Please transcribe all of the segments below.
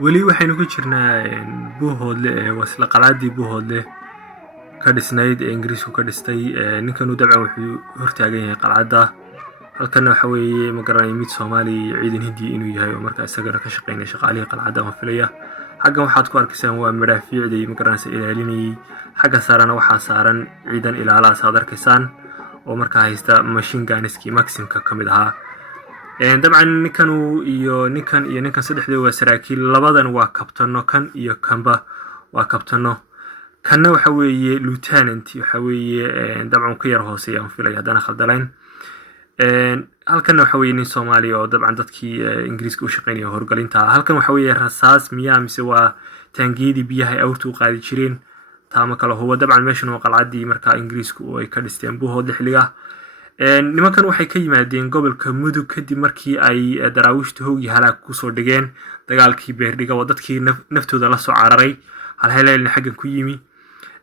weli waxaynu ku jirnaa buuhoodle wasla qalaadii buuhoodle ka dhisnayd ee ingiriisku ka dhistay. ninkanu dabcan wuxuu hortaagan yahay qalcadda. halkana waxa weeye ma garanay mid Soomaali ciidan Hindi inuu yahay oo markaa isagana ka shaqeynaya shaqaalihii qalcadda ma filaya. xaggan waxaad ku arkaysaan waa madaafiicdii ma garanaysa ilaalinayay. xagga saarana waxaa saaran ciidan ilaalaha saad arkaysaan oo markaa haysta machine gunskii maximka ka mid ahaa. dabcan ninkan saddexdooda waa saraakiil. labadan waa kabtano, kan iyo kanba waa kabtano. kanna waxa weeye lieutenant, waxa weeye dabcan ka yar hooseeya aan filaya haddana khaldalayn. halkan waxa weeye nin Soomaali oo dabcan dadkii Ingiriiska u shaqeynaya horgalinta. halkan waxa weeye rasaas miyaa mise waa taangiyadii biyaha ay awrtu u qaadi jireen. taama kale huwa dabcan meeshan waa qalcaddii markaa Ingiriisku ay ka dhisteen buuhoodle xilliga. nimankan waxay ka yimaadeen gobolka Mudug kadib markii ay daraawiishta hoogi halaag kusoo dhigeen dagaalkii Beerdhiga oo dadkii naftooda la soo cararay halhaleelna xaggan ku yimi.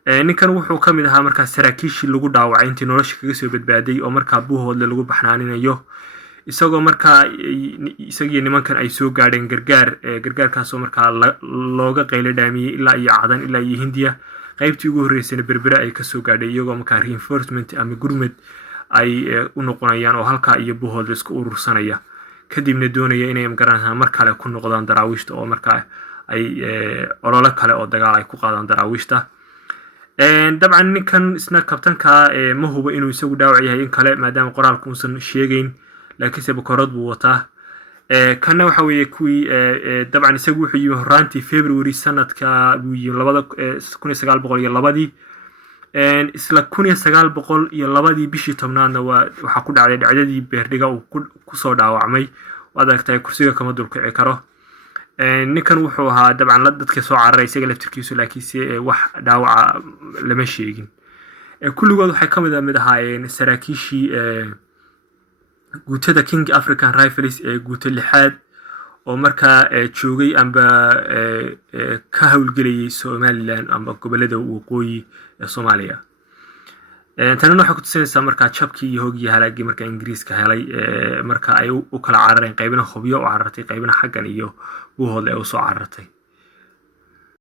ninkan wuxuu ka mid ahaa markaa saraakiishii lagu dhaawacay intii nolosha kaga soo badbaaday oo markaa buuhoodle lagu baxnaaninayo. isagoo markaa isagii nimankan ay soo gaadheen gargaarkaasoo markaa looga qaylo dhaamiyey ilaa iyo Cadan ilaa iyo Hindiya. qaybtii ugu horreysayna Berbera ay kasoo gaadhay iyagoo markaa reinforcement ama gurmad ay u noqonayaan oo halkaa iyo buuhoodle isku urursanaya. kadibna doonaya inay magaranaysaa mar kale ku noqdaan daraawiishta oo markaa ay olole kale oo dagaal ay ku qaadaan daraawiishta. dabcan ninkan isna kabtanka ma hubo inuu isagu dhaawac yahay in kale maadaama qoraalku uusan sheegayn, laakiinse bakoorad buu wataa. kanna waxa weeye kuwii dabcan isagu wuxuu yimi horaantii February sanadka buu yimi 1902. isla 1902 bishii tobnaadna waxaa ku dhacday dhacdadii Beerdhiga uu kusoo dhaawacmay. waad aragtay kursiga kama dulkici karo. ninkan wuxuu ahaa dabcan dadka soo cararay isaga laftirkiisu, laakiinse wax dhaawaca lama sheegin. kulligood waxay ka mid ahaayeen saraakiishii guutada King African Rifles ee guuta 6aad oo markaa joogay amba ka hawlgelayay Somaliland amba gobolada waqooyi ee Soomaaliya. tanina waxay ku tusinaysaa markaa jabkii iyo hoogii halaagii markaa Ingiriiska helay markaa ay u kala carareen qaybna hubyo u carartay qaybna xaggan iyo buuhoodle ay u soo carartay.